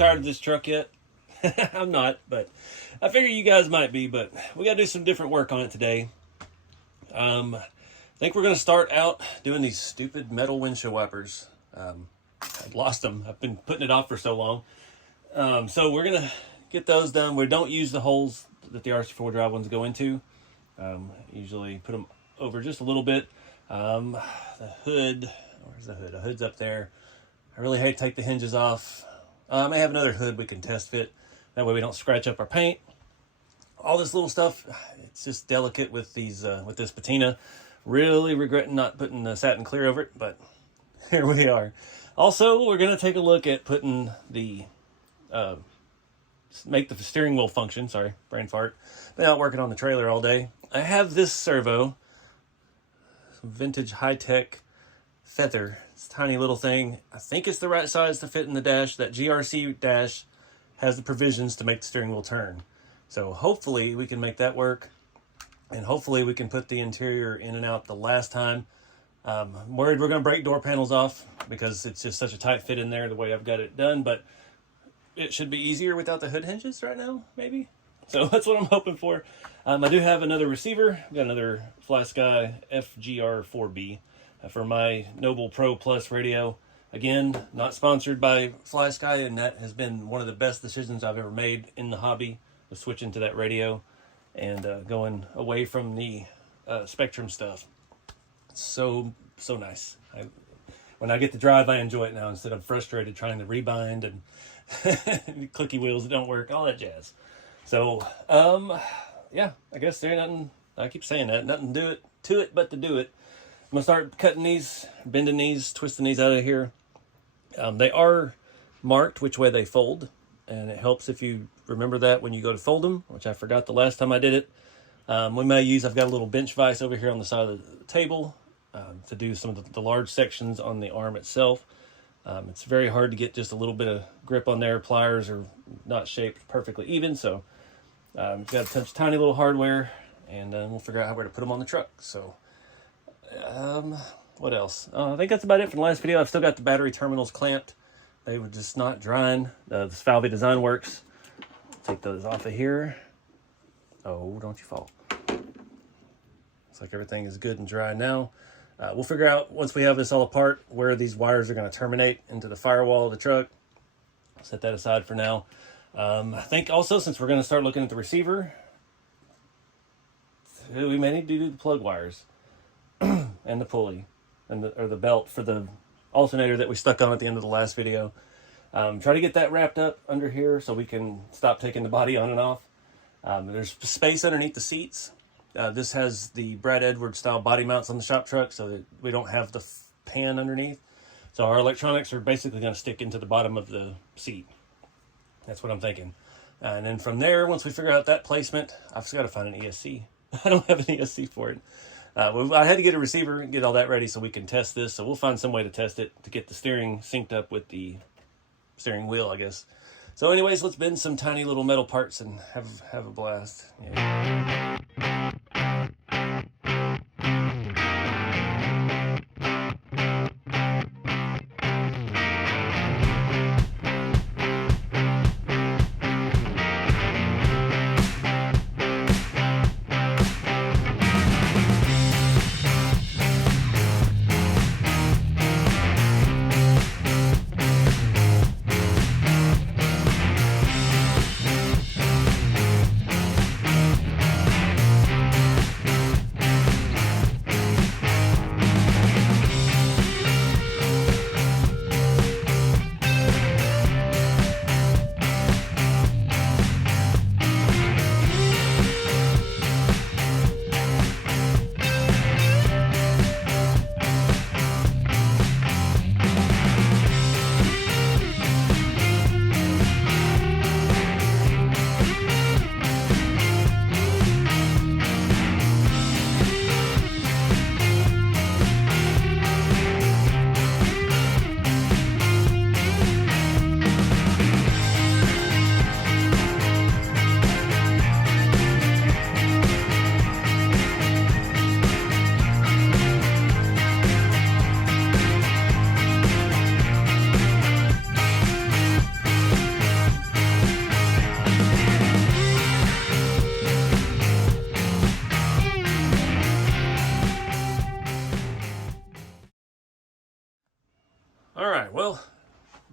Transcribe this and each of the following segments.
tired of this truck yet? I'm not, but I figure you guys might be, but we got to do some different work on it today. I think we're going to start out doing these stupid metal windshield wipers. I've lost them. I've been putting it off for so long. So we're going to get those done. We don't use the holes that the RC4 drive ones go into. Usually put them over just a little bit. The hood, where's the hood? The hood's up there. I really hate to take the hinges off. I may have another hood we can test fit. That way we don't scratch up our paint. All this little stuff, it's just delicate with these with this patina. Really regretting not putting the satin clear over it, but here we are. Also, we're going to take a look at putting the make the steering wheel function. Sorry, brain fart. Been out working on the trailer all day. I have this Servo, some vintage high-tech feather. It's a tiny little thing. I think it's the right size to fit in the dash. That GRC dash has the provisions to make the steering wheel turn. So hopefully we can make that work. And hopefully we can put the interior in and out the last time. I'm worried we're going to break door panels off because it's just such a tight fit in there the way I've got it done. But it should be easier without the hood hinges right now, maybe. So that's what I'm hoping for. I do have another receiver. I've got another FlySky FGR4B for my Noble Pro Plus radio. Again, not sponsored by FlySky, and that has been one of the best decisions I've ever made in the hobby, of switching to that radio and going away from the Spectrum stuff. So nice. When I get to drive, I enjoy it now instead of frustrated trying to rebind and clicky wheels that don't work, all that jazz. So, yeah, I guess there ain't nothing, I keep saying that, nothing to it but to do it. I'm going to start cutting these, bending these, twisting these out of here. They are marked which way they fold, and it helps if you remember that when you go to fold them, which I forgot the last time I did it. We may use, I've got a little bench vise over here on the side of the table to do some of the large sections on the arm itself. It's very hard to get just a little bit of grip on there. Pliers are not shaped perfectly even, so you've got to touch tiny little hardware, and we'll figure out where to put them on the truck. So, what else? I think that's about it for the last video. I've still got the battery terminals clamped. They were just not drying. This Falvey Design Works. Take those off of here. Oh, don't you fall. Looks like everything is good and dry now. We'll figure out, once we have this all apart, where these wires are going to terminate into the firewall of the truck. Set that aside for now. I think also, since we're going to start looking at the receiver, we may need to do the plug wires and the pulley and the belt for the alternator that we stuck on at the end of the last video. Try to get that wrapped up under here so we can stop taking the body on and off. There's space underneath the seats. This has the Brad Edwards style body mounts on the shop truck so that we don't have the pan underneath. So our electronics are basically going to stick into the bottom of the seat. That's what I'm thinking. And then from there, once we figure out that placement, I've just got to find an ESC. I don't have an ESC for it. I had to get a receiver and get all that ready so we can test this. So we'll find some way to test it to get the steering synced up with the steering wheel, I guess. So anyways, let's bend some tiny little metal parts and have a blast. Yeah.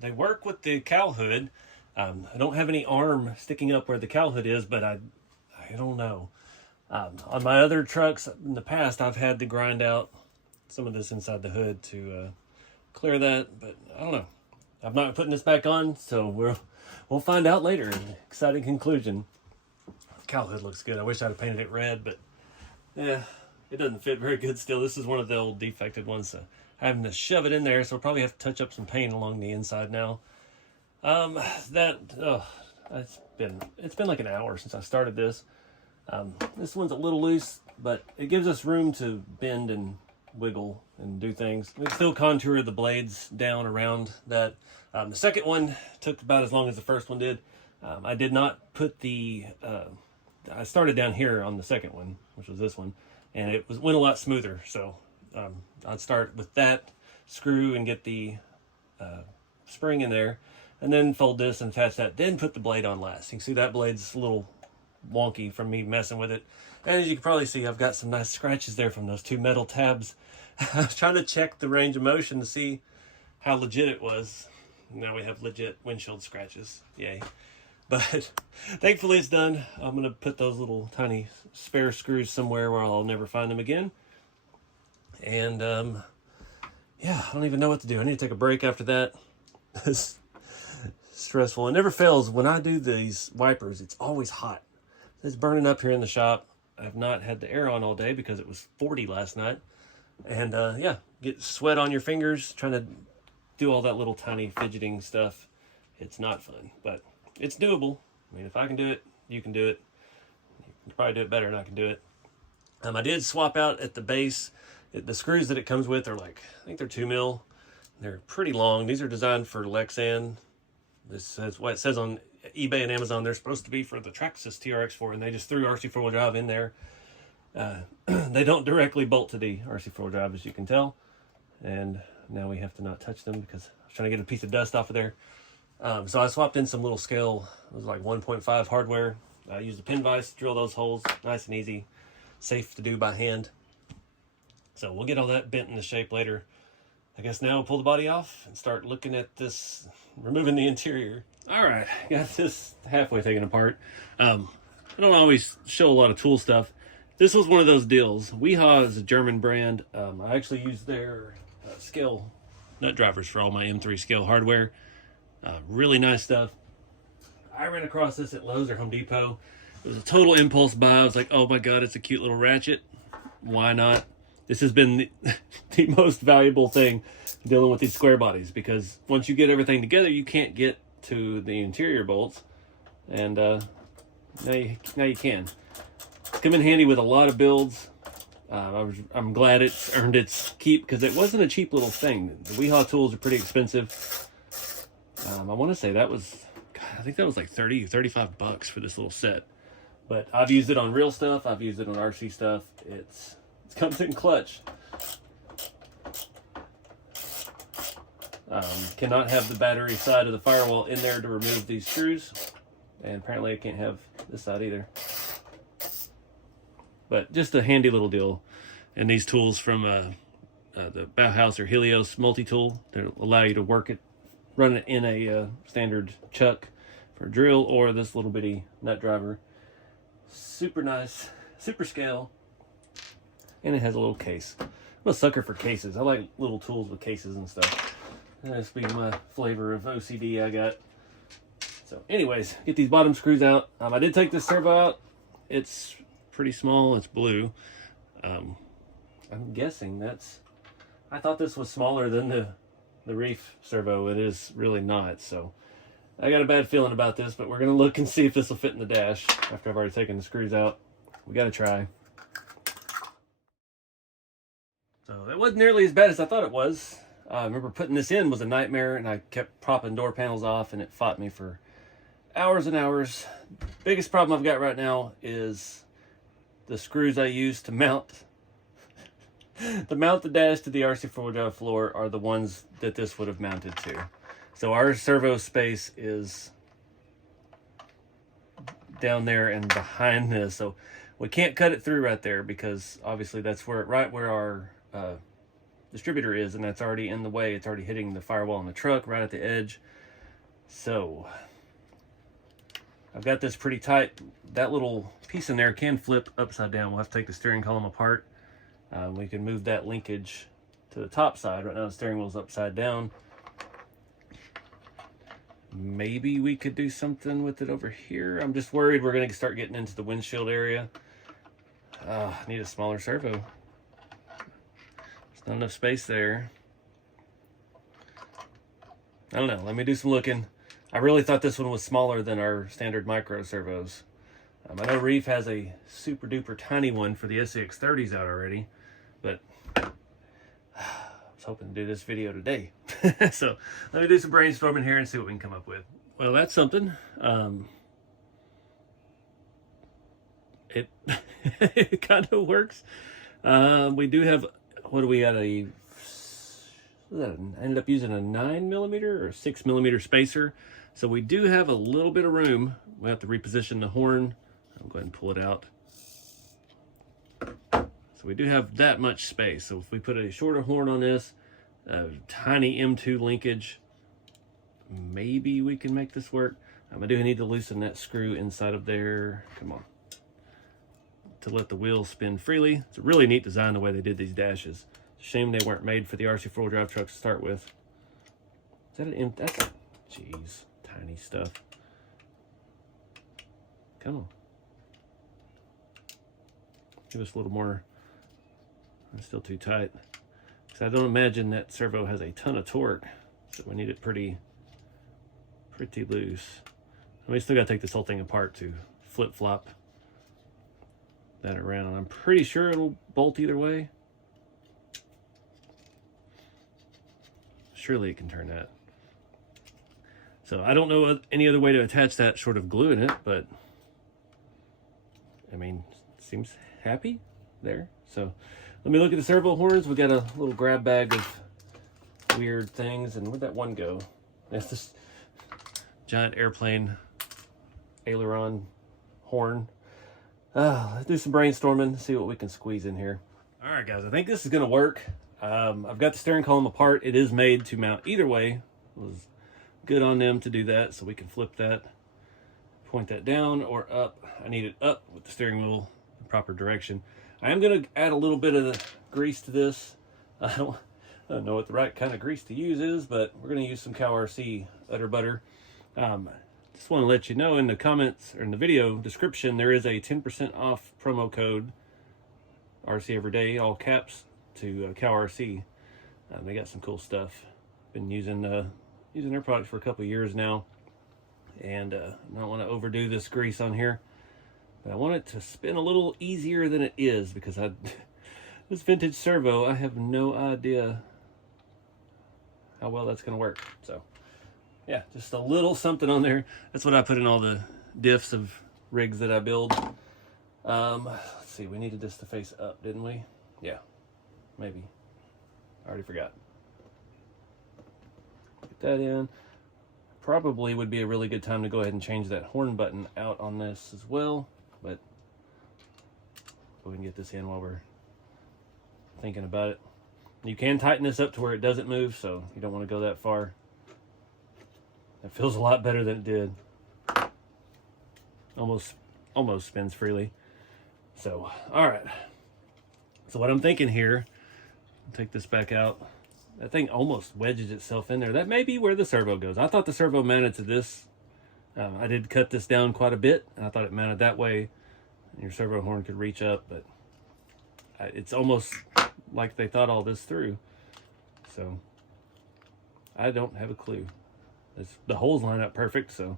They work with the cowl hood. I don't have any arm sticking up where the cowl hood is, but I don't know. On my other trucks in the past, I've had to grind out some of this inside the hood to clear that, but I don't know. I'm not putting this back on, so we'll find out later. Exciting conclusion. Cowl hood looks good. I wish I'd have painted it red, but yeah, it doesn't fit very good still. This is one of the old defected ones, so having to shove it in there, so I'll probably have to touch up some paint along the inside now. It's been like an hour since I started this. This one's a little loose, but it gives us room to bend and wiggle and do things. We can still contour the blades down around that. The second one took about as long as the first one did. I did not put I started down here on the second one, which was this one, and it went a lot smoother. So I'd start with that screw and get the spring in there, and then fold this and attach that, then put the blade on last. You can see that blade's a little wonky from me messing with it. And as you can probably see, I've got some nice scratches there from those two metal tabs. I was trying to check the range of motion to see how legit it was. Now we have legit windshield scratches. Yay. But thankfully it's done. I'm going to put those little tiny spare screws somewhere where I'll never find them again. And yeah, I don't even know what to do. I need to take a break after that. It's stressful. It never fails. When I do these wipers, it's always hot. It's burning up here in the shop. I've not had the air on all day because it was 40 last night. And yeah, get sweat on your fingers trying to do all that little tiny fidgeting stuff. It's not fun, but it's doable. I mean, if I can do it, you can do it. You can probably do it better than I can do it. I did swap out at the base. The screws that it comes with are like, I think they're 2 mil. They're pretty long. These are designed for Lexan. This is what it says on eBay and Amazon. They're supposed to be for the Traxxas TRX4, and they just threw RC 4-wheel drive in there. They don't directly bolt to the RC 4-wheel drive, as you can tell. And now we have to not touch them because I was trying to get a piece of dust off of there. So I swapped in some little scale. It was like 1.5 hardware. I used a pin vise to drill those holes. Nice and easy. Safe to do by hand. So we'll get all that bent into shape later. I guess now we'll pull the body off and start looking at this, removing the interior. All right, got this halfway taken apart. I don't always show a lot of tool stuff. This was one of those deals. Weehaw is a German brand. I actually use their scale nut drivers for all my M3 scale hardware. Really nice stuff. I ran across this at Lowe's or Home Depot. It was a total impulse buy. I was like, oh my God, it's a cute little ratchet. Why not? This has been the most valuable thing dealing with these square bodies, because once you get everything together, you can't get to the interior bolts. And now you can. It's come in handy with a lot of builds. I'm glad it's earned its keep, because it wasn't a cheap little thing. The Weehaw tools are pretty expensive. I want to say that was, God, I think that was like 30 or 35 bucks for this little set. But I've used it on real stuff. I've used it on RC stuff. It comes in clutch. Cannot have the battery side of the firewall in there to remove these screws. And apparently I can't have this side either. But just a handy little deal. And these tools from the Bauhaus or Helios multi-tool, they allow you to work it, run it in a standard chuck for a drill, or this little bitty nut driver. Super nice, super scale. And it has a little case. I'm a sucker for cases. I like little tools with cases and stuff. That's be my flavor of OCD I got. So anyways, get these bottom screws out. I did take this servo out. It's pretty small. It's blue. I'm guessing that's... I thought this was smaller than the Reef servo. It is really not. So I got a bad feeling about this, but we're going to look and see if this will fit in the dash after I've already taken the screws out. We got to try. So it wasn't nearly as bad as I thought it was. I remember putting this in was a nightmare, and I kept propping door panels off, and it fought me for hours and hours. Biggest problem I've got right now is the screws I use to mount the dash to the RC4 drive floor are the ones that this would have mounted to. So our servo space is down there and behind this, so we can't cut it through right there, because obviously that's right where our distributor is, and that's already in the way. It's already hitting the firewall on the truck right at the edge. So I've got this pretty tight. That little piece in there can flip upside down. We'll have to take the steering column apart. We can move that linkage to the top side. Right now the steering wheel's upside down. Maybe we could do something with it over here. I'm just worried we're going to start getting into the windshield area. I need a smaller servo. There's not enough space there. I don't know. Let me do some looking. I really thought this one was smaller than our standard micro servos. I know Reef has a super duper tiny one for the SCX30s out already, but I was hoping to do this video today. So let me do some brainstorming here and see what we can come up with. Well, that's something. It it kind of works. We do have, what do we got? I ended up using a 9mm or 6mm spacer. So we do have a little bit of room. We have to reposition the horn. I'll go ahead and pull it out. So we do have that much space. So if we put a shorter horn on this, a tiny M2 linkage, maybe we can make this work. I do need to loosen that screw inside of there. Come on. To let the wheels spin freely. It's a really neat design the way they did these dashes. It's a shame they weren't made for the RC four-wheel drive trucks to start with. Is that an M? That's a, jeez, tiny stuff. Come on. Give us a little more. It's still too tight. So I don't imagine that servo has a ton of torque, so we need it pretty loose. And we still got to take this whole thing apart to flip-flop that around. I'm pretty sure it'll bolt either way. Surely it can turn that. So I don't know any other way to attach that short of gluing it, but I mean, seems happy there. So let me look at the servo horns. We got a little grab bag of weird things. And where'd that one go? That's this giant airplane aileron horn. Let's do some brainstorming, see what we can squeeze in here. All right, guys, I think this is gonna work. I've got the steering column apart. It is made to mount either way. It was good on them to do that, so we can flip that, point that down or up. I need it up with the steering wheel in the proper direction. I am gonna add a little bit of the grease to this. I don't know what the right kind of grease to use is, but we're gonna use some Cow RC Utter Butter. Just want to let you know in the comments or in the video description, there is a 10% off promo code RC Everyday, all caps, to Cow RC. They got some cool stuff. Been using their product for a couple of years now, and I don't want to overdo this grease on here, but I want it to spin a little easier than it is, because this vintage servo, I have no idea how well that's going to work. So yeah, just a little something on there. That's what I put in all the diffs of rigs that I build. Let's see, we needed this to face up, didn't we? Yeah, maybe. I already forgot. Get that in. Probably would be a really good time to go ahead and change that horn button out on this as well, but we can get this in while we're thinking about it. You can tighten this up to where it doesn't move, so you don't want to go that far. It feels a lot better than it did. Almost spins freely. So, all right. So what I'm thinking here, take this back out. That thing almost wedges itself in there. That may be where the servo goes. I thought the servo mounted to this. I did cut this down quite a bit, and I thought it mounted that way. And your servo horn could reach up, but it's almost like they thought all this through. So I don't have a clue. The holes line up perfect, so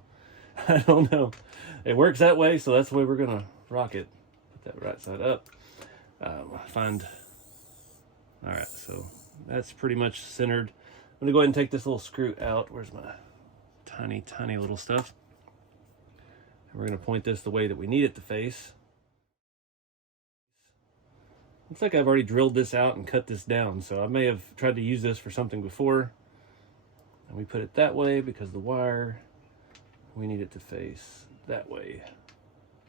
I don't know. It works that way, so that's the way we're gonna rock it. Put that right side up. All right, so that's pretty much centered. I'm gonna go ahead and take this little screw out. Where's my tiny little stuff? And we're gonna point this the way that we need it to face. Looks like I've already drilled this out and cut this down, so I may have tried to use this for something before. And we put it that way because the wire, we need it to face that way.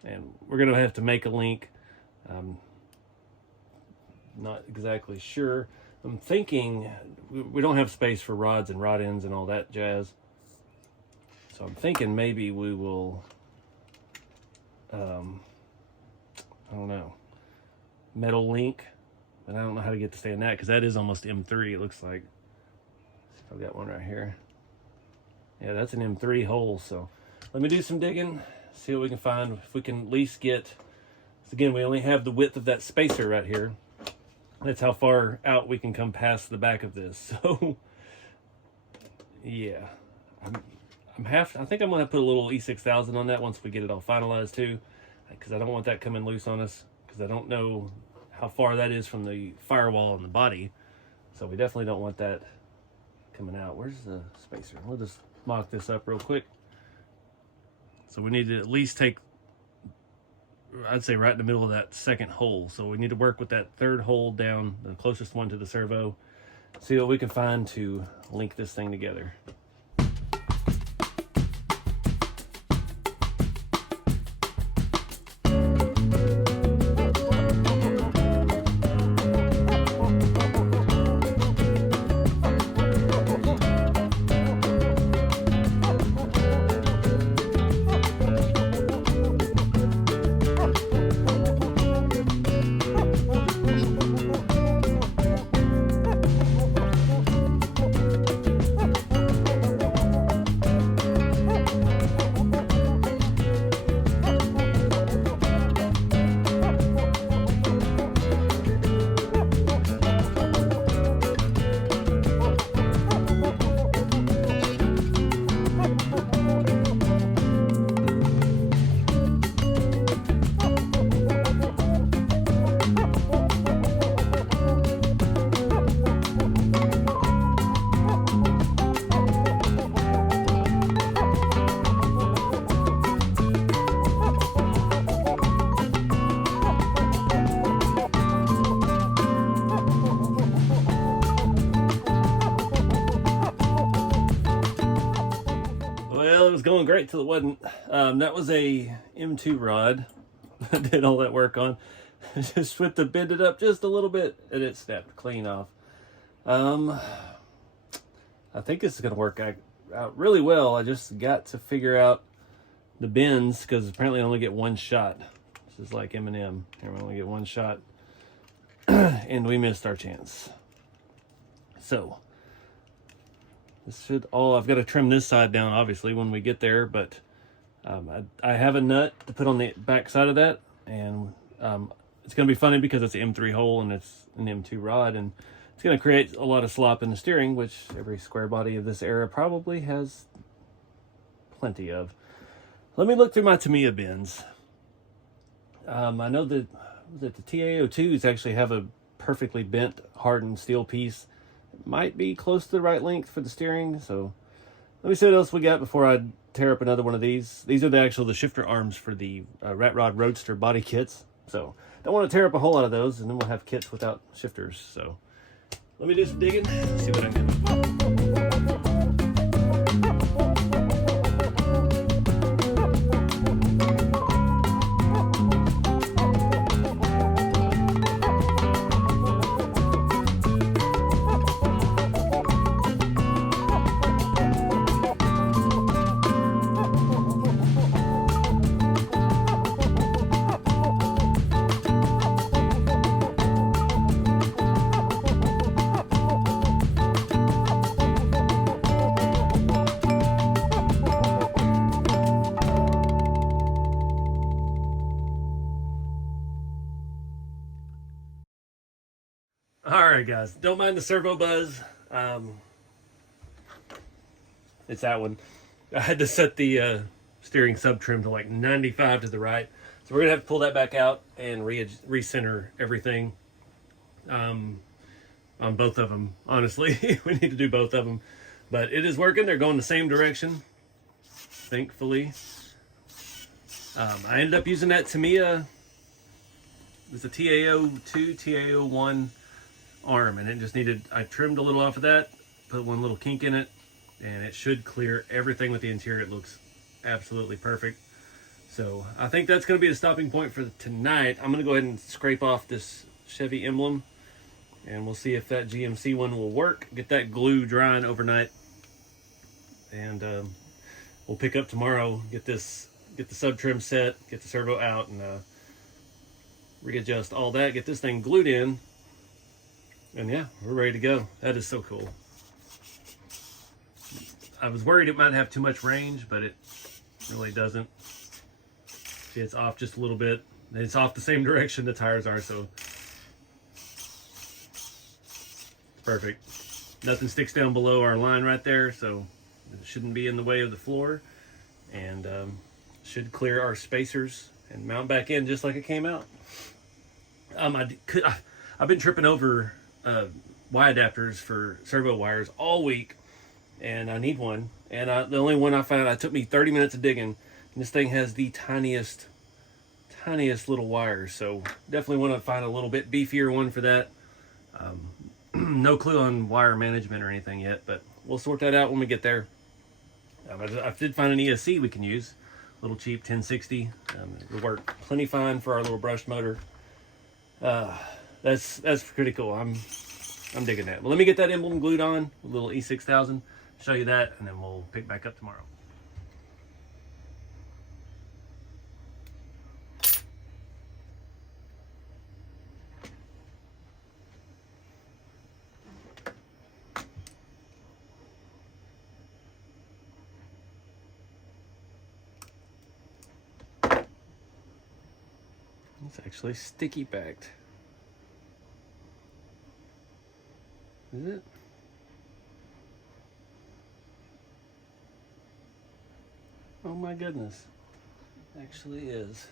And we're gonna have to make a link. Not exactly sure. I'm thinking we don't have space for rods and rod ends and all that jazz. So I'm thinking maybe we will, I don't know, metal link, but I don't know how to get to stay in that because that is almost M3, it looks like. Let's see if I've got one right here. Yeah, that's an M3 hole, so let me do some digging, see what we can find. If we can at least get, again, we only have the width of that spacer right here. That's how far out we can come past the back of this. So, yeah, I think I'm gonna put a little E6000 on that once we get it all finalized too, because I don't want that coming loose on us, because I don't know how far that is from the firewall and the body. So we definitely don't want that coming out. Where's the spacer? We'll just mock this up real quick. So we need to at least take, I'd say, right in the middle of that second hole. So we need to work with that third hole down, the closest one to the servo, see what we can find to link this thing together. It was going great till it wasn't. That was a M2 rod I did all that work on. Just with to bend it up just a little bit and it snapped clean off. I think this is going to work out really well. I just got to figure out the bends, because apparently I only get one shot. This is like M&M. Here we only get one shot. And we missed our chance. So this should all, I've got to trim this side down obviously when we get there, but I have a nut to put on the back side of that, and it's going to be funny because it's an M3 hole and it's an M2 rod, and it's going to create a lot of slop in the steering, which every square body of this era probably has plenty of. Let me look through my Tamiya bins. I know that the TAO2s actually have a perfectly bent, hardened steel piece. It might be close to the right length for the steering, so let me see what else we got before I tear up another one of these. These are the shifter arms for the Rat Rod Roadster body kits, so don't want to tear up a whole lot of those, and then we'll have kits without shifters. So let me do some digging, see what I can do. Alright guys, don't mind the servo buzz. It's that one. I had to set the steering sub trim to like 95 to the right. So we're going to have to pull that back out and recenter everything on both of them. Honestly, we need to do both of them. But it is working. They're going the same direction, thankfully. I ended up using that Tamiya. It was a TAO2, TAO1 arm, and it just needed, I trimmed a little off of that, put one little kink in it, and it should clear everything with the interior. It looks absolutely perfect. So I think that's going to be the stopping point for tonight. I'm going to go ahead and scrape off this Chevy emblem, and we'll see if that GMC one will work. Get that glue drying overnight, and we'll pick up tomorrow, get the sub trim set, get the servo out, and readjust all that, get this thing glued in, and yeah, we're ready to go. That is so cool. I was worried it might have too much range, but it really doesn't. See, it's off just a little bit. It's off the same direction the tires are, so perfect. Nothing sticks down below our line right there, so it shouldn't be in the way of the floor, and should clear our spacers and mount back in just like it came out. I've been tripping over Y adapters for servo wires all week, and I need one. And the only one I found, it took me 30 minutes of digging, and this thing has the tiniest little wires. So definitely want to find a little bit beefier one for that. No clue on wire management or anything yet, but we'll sort that out when we get there. I did find an ESC we can use, a little cheap 1060. It'll work plenty fine for our little brushed motor. That's pretty cool. I'm digging that. But let me get that emblem glued on, a little E6000, show you that, and then we'll pick back up tomorrow. It's actually sticky backed. Is it? Oh my goodness. It actually is.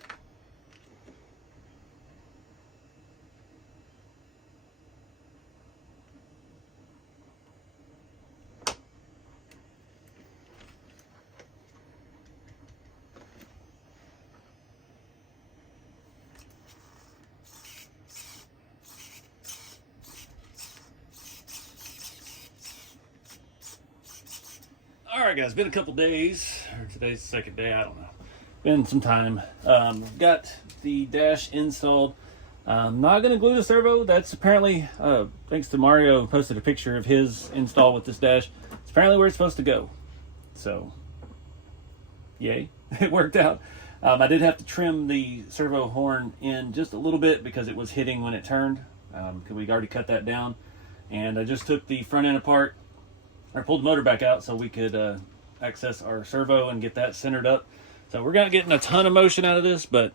Alright guys, been a couple days, or today's the second day, I don't know. Been some time. Got the dash installed. Not going to glue the servo. That's apparently, thanks to Mario, posted a picture of his install with this dash. It's apparently where it's supposed to go. So, yay, it worked out. I did have to trim the servo horn in just a little bit because it was hitting when it turned. Because we'd already cut that down. And I just took the front end apart. I pulled the motor back out so we could access our servo and get that centered up. So we're not getting a ton of motion out of this, but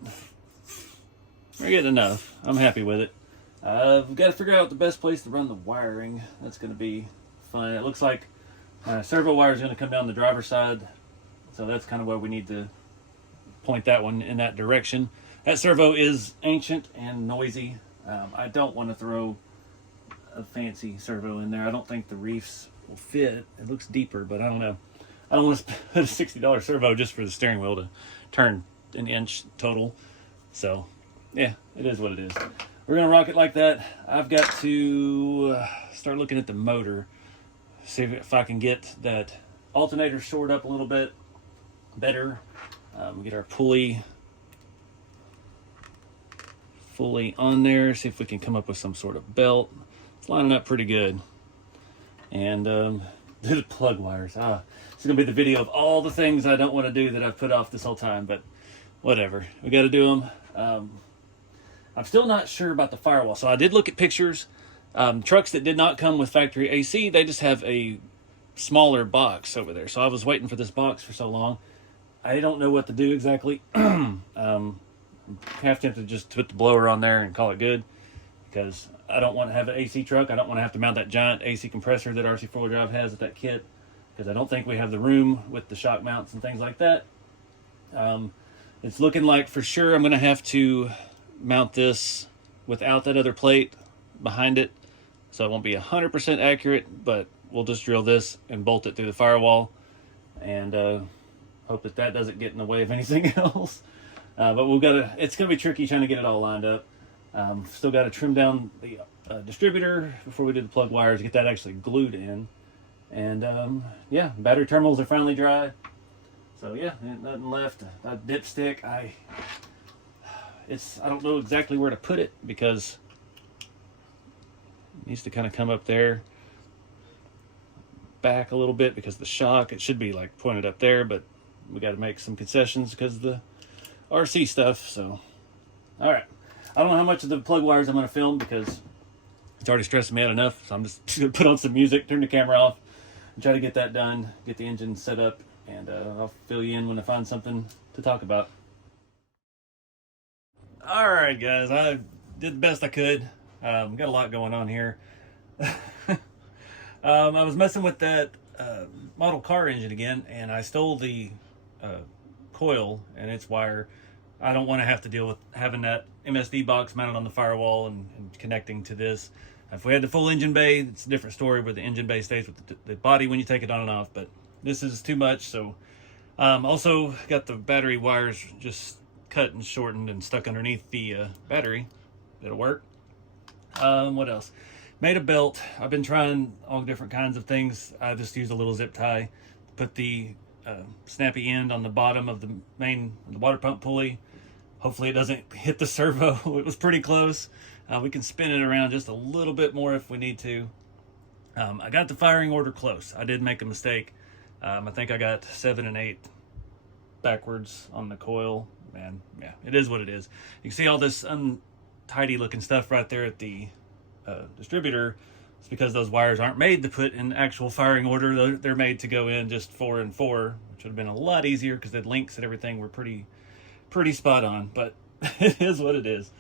we're getting enough. I'm happy with it. We've got to figure out the best place to run the wiring. That's going to be fun. It looks like servo wire is going to come down the driver's side, so that's kind of where we need to point that one in that direction. That servo is ancient and noisy. I don't want to throw a fancy servo in there. I don't think the reefs will fit. It looks deeper, but I don't know. I don't want to put a $60 servo just for the steering wheel to turn an inch total. So yeah, it is what it is. We're gonna rock it like that. I've got to start looking at the motor, see if I can get that alternator shored up a little bit better. Get our pulley fully on there, see if we can come up with some sort of belt. It's lining up pretty good. And the plug wires. It's going to be the video of all the things I don't want to do that I've put off this whole time, but whatever. We got to do them. I'm still not sure about the firewall. So I did look at pictures. Trucks that did not come with factory AC, they just have a smaller box over there. So I was waiting for this box for so long. I don't know what to do exactly. Half tempted to just put the blower on there and call it good, because I don't want to have an AC truck. I don't want to have to mount that giant AC compressor that RC 4-wheel drive has at that kit, because I don't think we have the room with the shock mounts and things like that. It's looking like for sure I'm going to have to mount this without that other plate behind it, so it won't be 100% accurate, but we'll just drill this and bolt it through the firewall, and hope that that doesn't get in the way of anything else. But it's going to be tricky trying to get it all lined up. Still got to trim down the distributor before we do the plug wires, get that actually glued in. And yeah, battery terminals are finally dry. So yeah, nothing left. That dipstick, I don't know exactly where to put it, because it needs to kind of come up there, back a little bit, because the shock, it should be like pointed up there, but we got to make some concessions because of the RC stuff. So, all right. I don't know how much of the plug wires I'm going to film because it's already stressing me out enough. So I'm just going to put on some music, turn the camera off, and try to get that done, get the engine set up, and I'll fill you in when I find something to talk about. All right, guys, I did the best I could. Got a lot going on here. I was messing with that model car engine again, and I stole the coil and its wire. I don't want to have to deal with having that MSD box mounted on the firewall and connecting to this. If we had the full engine bay, it's a different story where the engine bay stays with the body when you take it on and off, but this is too much. So also got the battery wires just cut and shortened and stuck underneath the battery. It'll work. What else? Made a belt. I've been trying all different kinds of things. I just used a little zip tie. Put the snappy end on the bottom of the water pump pulley. Hopefully it doesn't hit the servo. It was pretty close. We can spin it around just a little bit more if we need to. I got the firing order close. I did make a mistake. I think I got 7 and 8 backwards on the coil. Man, yeah, it is what it is. You can see all this untidy looking stuff right there at the distributor. It's because those wires aren't made to put in actual firing order. They're made to go in just 4 and 4, which would have been a lot easier because the links and everything were pretty spot on, but it is what it is.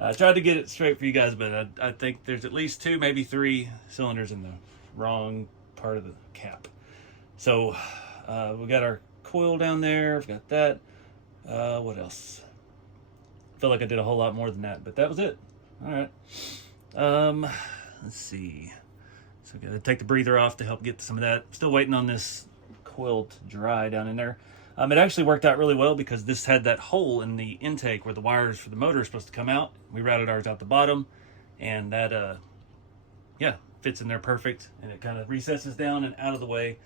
I tried to get it straight for you guys, but I think there's at least 2, maybe 3 cylinders in the wrong part of the cap. So we got our coil down there. I've got that. What else? I feel like I did a whole lot more than that, but that was it. All right. Let's see. So I got to take the breather off to help get some of that. Still waiting on this coil to dry down in there. It actually worked out really well because this had that hole in the intake where the wires for the motor are supposed to come out. We routed ours out the bottom, and that, yeah, fits in there perfect, and it kind of recesses down and out of the way.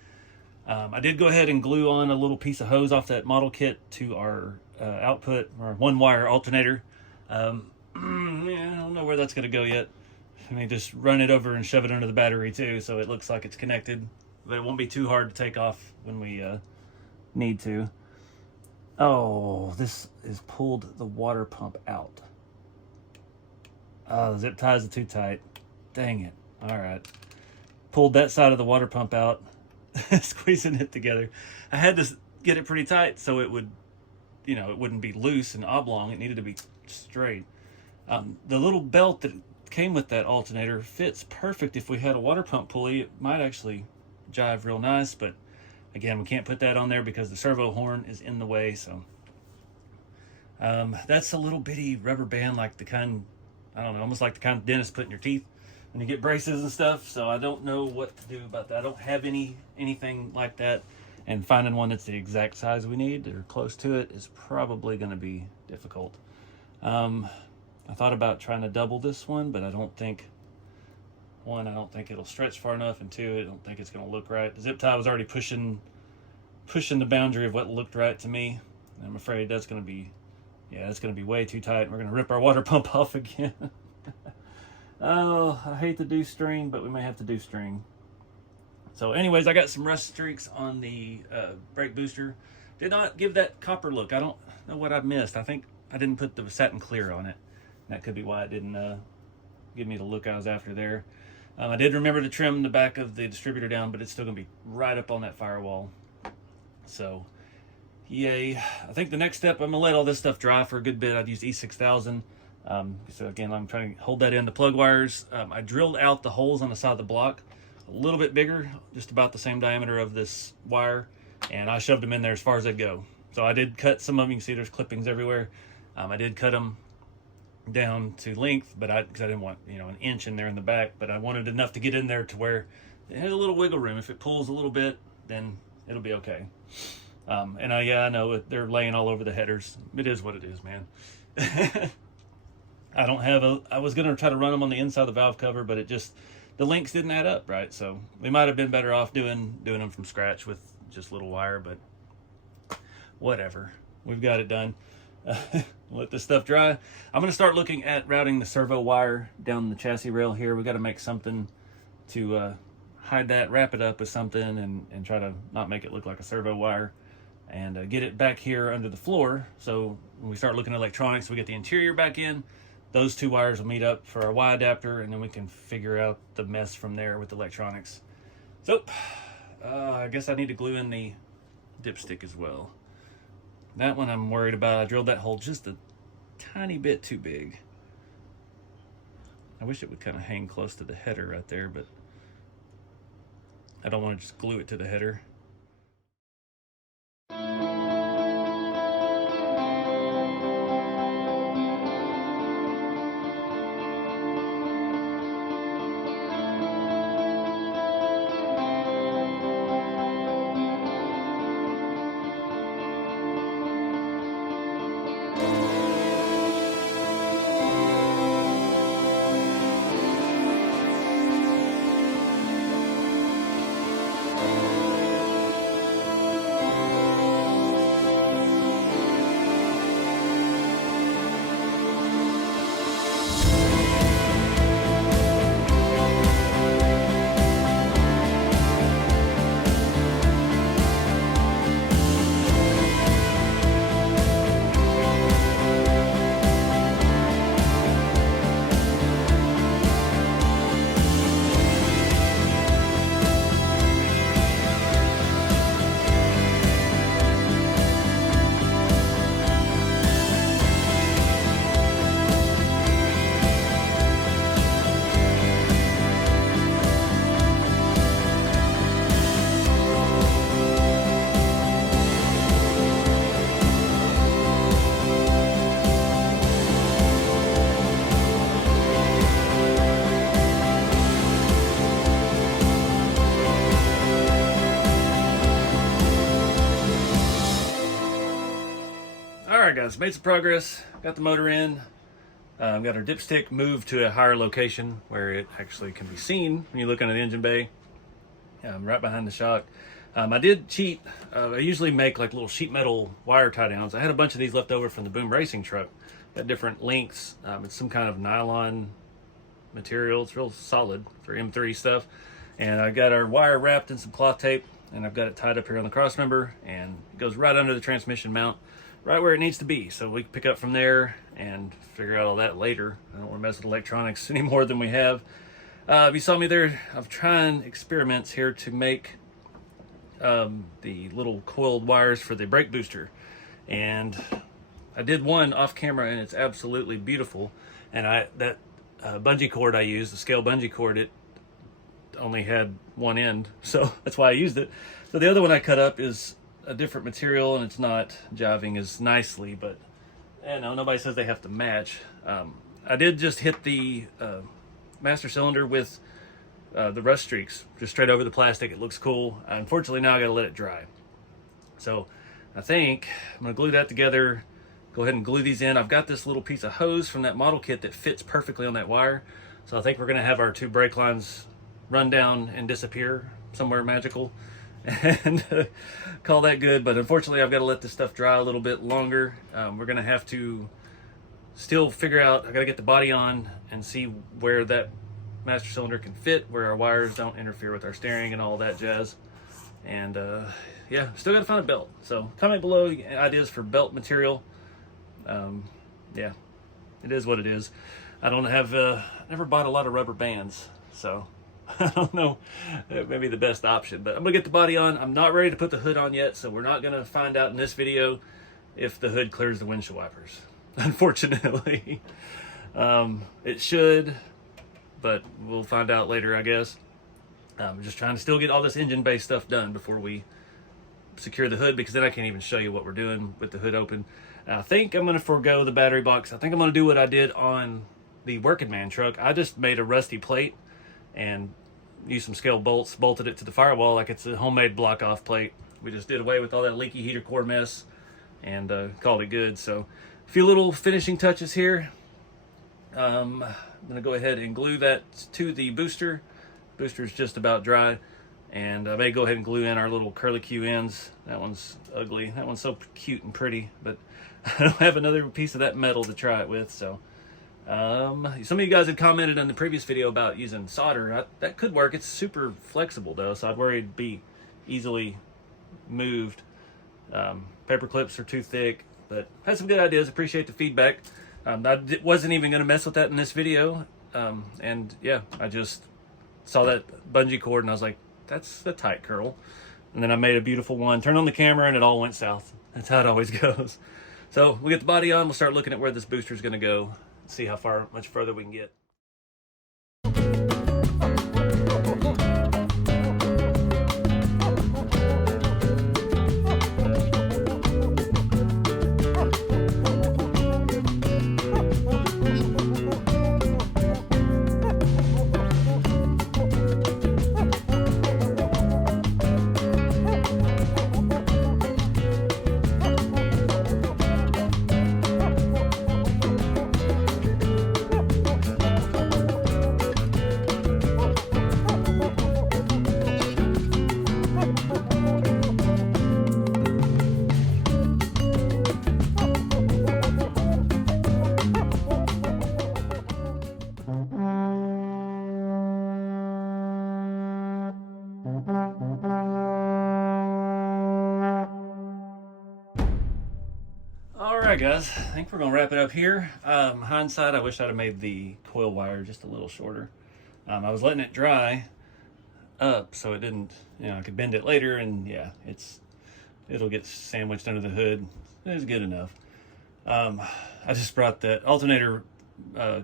I did go ahead and glue on a little piece of hose off that model kit to our output, or 1-wire alternator. Yeah, I don't know where that's going to go yet. I may just run it over and shove it under the battery too, so it looks like it's connected. But it won't be too hard to take off when we need to. Oh, this has pulled the water pump out. Oh, the zip ties are too tight. Dang it. All right. Pulled that side of the water pump out, squeezing it together. I had to get it pretty tight so it would, it wouldn't be loose and oblong. It needed to be straight. The little belt that came with that alternator fits perfect. If we had a water pump pulley, it might actually jive real nice, but again, we can't put that on there because the servo horn is in the way. So that's a little bitty rubber band, like the kind, I don't know, almost like the kind dentists put in your teeth when you get braces and stuff. So I don't know what to do about that. I don't have anything like that, and finding one that's the exact size we need or close to it is probably going to be difficult. I thought about trying to double this one, but I don't think it'll stretch far enough, and 2, I don't think it's going to look right. The zip tie was already pushing the boundary of what looked right to me. I'm afraid that's going to be, it's going to be way too tight. We're going to rip our water pump off again. Oh, I hate to do string, but we may have to do string. So anyways, I got some rust streaks on the brake booster. Did not give that copper look. I don't know what I missed. I think I didn't put the satin clear on it. That could be why it didn't give me the look I was after there. I did remember to trim the back of the distributor down, but it's still going to be right up on that firewall. So, yay. I think the next step, I'm going to let all this stuff dry for a good bit. I've used E6000. So again, I'm trying to hold that in. The plug wires, I drilled out the holes on the side of the block a little bit bigger, just about the same diameter of this wire, and I shoved them in there as far as they'd go. So I did cut some of them. You can see there's clippings everywhere. I did cut them down to length, but because I didn't want an inch in there in the back, but I wanted enough to get in there to where it has a little wiggle room. If it pulls a little bit, then it'll be okay. And I know they're laying all over the headers. It is what it is, man. I was gonna try to run them on the inside of the valve cover, but the links didn't add up right. So we might have been better off doing them from scratch with just little wire, but whatever. We've got it done. Let this stuff dry. I'm going to start looking at routing the servo wire down the chassis rail here. We got to make something to hide that, wrap it up with something, and try to not make it look like a servo wire. and get it back here under the floor. So when we start looking at electronics, we get the interior back in. Those two wires will meet up for our Y adapter, and then we can figure out the mess from there with electronics. So I guess I need to glue in the dipstick as well. That one I'm worried about. I drilled that hole just a tiny bit too big. I wish it would kind of hang close to the header right there, but I don't want to just glue it to the header. Alright guys, made some progress, got the motor in, got our dipstick moved to a higher location where it actually can be seen when you look under the engine bay, right behind the shock. I did cheat. I usually make like little sheet metal wire tie downs. I had a bunch of these left over from the Boom Racing truck at different lengths. It's some kind of nylon material. It's real solid for M3 stuff. And I got our wire wrapped in some cloth tape, and I've got it tied up here on the cross member, and it goes right under the transmission mount, right where it needs to be. So we can pick up from there and figure out all that later. I don't want to mess with electronics any more than we have. You saw me there. I'm trying experiments here to make the little coiled wires for the brake booster, and I did one off camera, and it's absolutely beautiful. And that bungee cord I used, the scale bungee cord, it only had one end, so that's why I used it. So the other one I cut up is a different material, and it's not jiving as nicely, but you know, nobody says they have to match. I did just hit the master cylinder with the rust streaks just straight over the plastic. It looks cool. Unfortunately, now I gotta let it dry. So I think I'm gonna glue that together, go ahead and glue these in. I've got this little piece of hose from that model kit that fits perfectly on that wire. So I think we're gonna have our two brake lines run down and disappear somewhere magical and call that good. But unfortunately, I've got to let this stuff dry a little bit longer. We're gonna have to still figure out, I gotta get the body on and see where that master cylinder can fit, where our wires don't interfere with our steering and all that jazz. And yeah, still gotta find a belt. So comment below ideas for belt material. Yeah, it is what it is. I don't have never bought a lot of rubber bands, so I don't know, maybe the best option. But I'm gonna get the body on. I'm not ready to put the hood on yet, so we're not gonna find out in this video if the hood clears the windshield wipers, unfortunately. It should, but we'll find out later, I guess. I'm just trying to still get all this engine bay stuff done before we secure the hood, because then I can't even show you what we're doing with the hood open. I think I'm gonna forego the battery box. I think I'm gonna do what I did on the Working Man truck. I just made a rusty plate and used some scale bolts, bolted it to the firewall like it's a homemade block-off plate. We just did away with all that leaky heater core mess and called it good. So a few little finishing touches here. I'm gonna go ahead and glue that to the booster. Booster's just about dry, and I may go ahead and glue in our little curlicue ends. That one's ugly. That one's so cute and pretty, but I don't have another piece of that metal to try it with. So some of you guys had commented on the previous video about using solder. That could work. It's super flexible though, so I'd worry it'd be easily moved. Paper clips are too thick, but had some good ideas. Appreciate the feedback. Wasn't even going to mess with that in this video. And yeah, I just saw that bungee cord and I was like, that's a tight curl. And then I made a beautiful one, turned on the camera, and it all went south. That's how it always goes. So we get the body on, we'll start looking at where this booster is going to go, see how much further we can get. Alright guys, I think we're going to wrap it up here. Hindsight, I wish I'd have made the coil wire just a little shorter. I was letting it dry up so it didn't, I could bend it later, and yeah, it'll get sandwiched under the hood. It's good enough. I just brought that alternator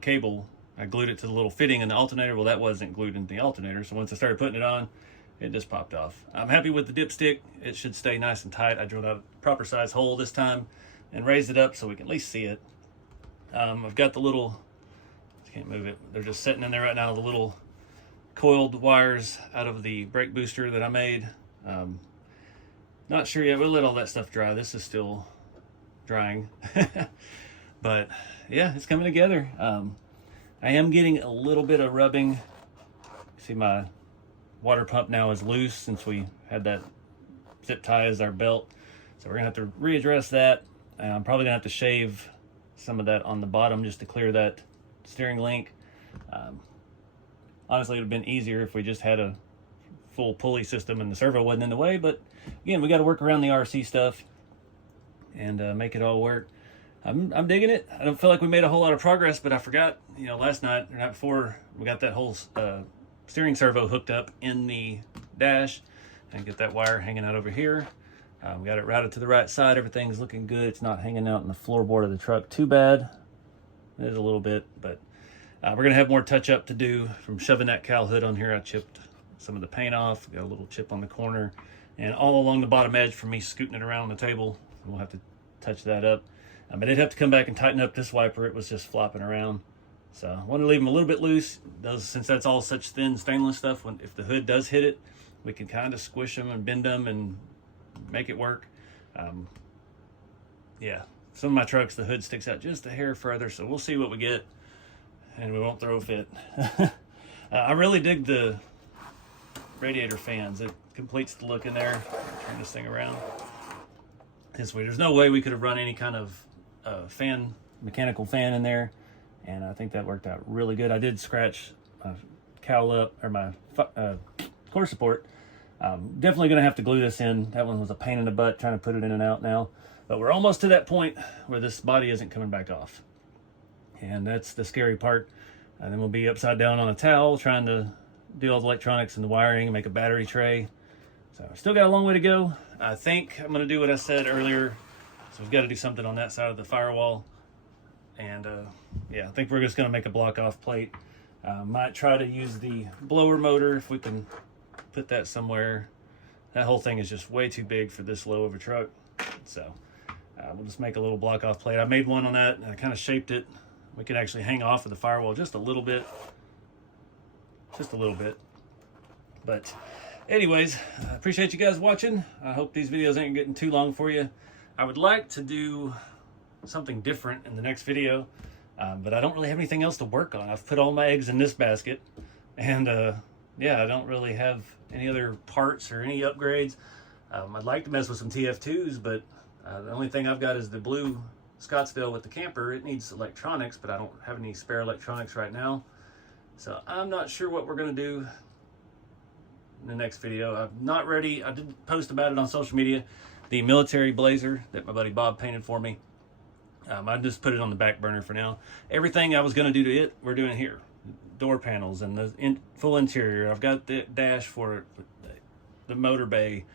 cable. I glued it to the little fitting in the alternator. Well, that wasn't glued into the alternator, so once I started putting it on, it just popped off. I'm happy with the dipstick. It should stay nice and tight. I drilled out a proper size hole this time and raised it up so we can at least see it. I've got the little, I can't move it, they're just sitting in there right now, the little coiled wires out of the brake booster that I made. Not sure yet, we'll let all that stuff dry. This is still drying. But yeah, it's coming together. I am getting a little bit of rubbing. See, my water pump now is loose since we had that zip tie as our belt. So we're gonna have to readdress that. I'm probably gonna have to shave some of that on the bottom just to clear that steering link. Honestly, it would have been easier if we just had a full pulley system and the servo wasn't in the way, but again, we got to work around the RC stuff and make it all work. I'm digging it. I don't feel like we made a whole lot of progress, but I forgot, last night or night before, we got that whole steering servo hooked up in the dash, and get that wire hanging out over here. We got it routed to the right side. Everything's looking good. It's not hanging out in the floorboard of the truck too bad. It is a little bit, but we're going to have more touch-up to do from shoving that cowl hood on here. I chipped some of the paint off. Got a little chip on the corner and all along the bottom edge from me scooting it around the table. We'll have to touch that up. I did have to come back and tighten up this wiper. It was just flopping around. So I wanted to leave them a little bit loose. Since that's all such thin stainless stuff, if the hood does hit it, we can kind of squish them and bend them and make it work. Yeah, some of my trucks, the hood sticks out just a hair further, so we'll see what we get, and we won't throw a fit. I really dig the radiator fans. It completes the look in there. Turn this thing around this way. There's no way we could have run any kind of mechanical fan in there, and I think that worked out really good. I did scratch my cowl up, or my core support. Definitely going to have to glue this in. That one was a pain in the butt trying to put it in and out now. But we're almost to that point where this body isn't coming back off. And that's the scary part. And then we'll be upside down on a towel trying to do all the electronics and the wiring and make a battery tray. So still got a long way to go. I think I'm going to do what I said earlier. So we've got to do something on that side of the firewall. And yeah, I think we're just going to make a block off plate. Might try to use the blower motor if we can put that somewhere. That whole thing is just way too big for this low of a truck. So we'll just make a little block off plate. I made one on that and I kind of shaped it. We could actually hang off of the firewall just a little bit. Just a little bit. But anyways, I appreciate you guys watching. I hope these videos ain't getting too long for you. I would like to do something different in the next video, but I don't really have anything else to work on. I've put all my eggs in this basket, and yeah, I don't really have any other parts or any upgrades. I'd like to mess with some TF2s, but the only thing I've got is the blue Scottsdale with the camper. It needs electronics, but I don't have any spare electronics right now. So I'm not sure what we're going to do in the next video. I'm not ready. I did post about it on social media. the military blazer that my buddy Bob painted for me. I just put it on the back burner for now. Everything I was going to do to it, we're doing here. Door panels and the full interior. I've got the dash for it, the motor bay.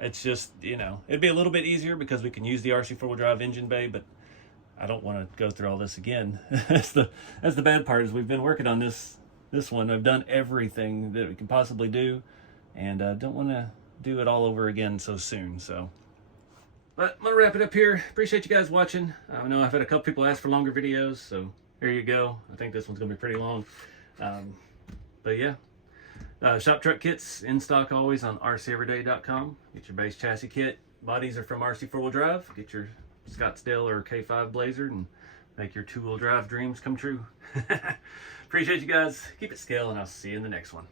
It's just, you know, it'd be a little bit easier because we can use the RC four-wheel drive engine bay, but I don't want to go through all this again. That's the bad part, is we've been working on this one. I've done everything that we can possibly do, and I don't want to do it all over again so soon. So, but I'm gonna wrap it up here. Appreciate you guys watching. I know I've had a couple people ask for longer videos, so here you go. I think this one's gonna be pretty long. But yeah, shop truck kits in stock always on rceveryday.com. Get your base chassis kit. Bodies are from RC four-wheel drive. Get your Scottsdale or K5 Blazer and make your two-wheel drive dreams come true. Appreciate you guys. Keep it scale, and I'll see you in the next one.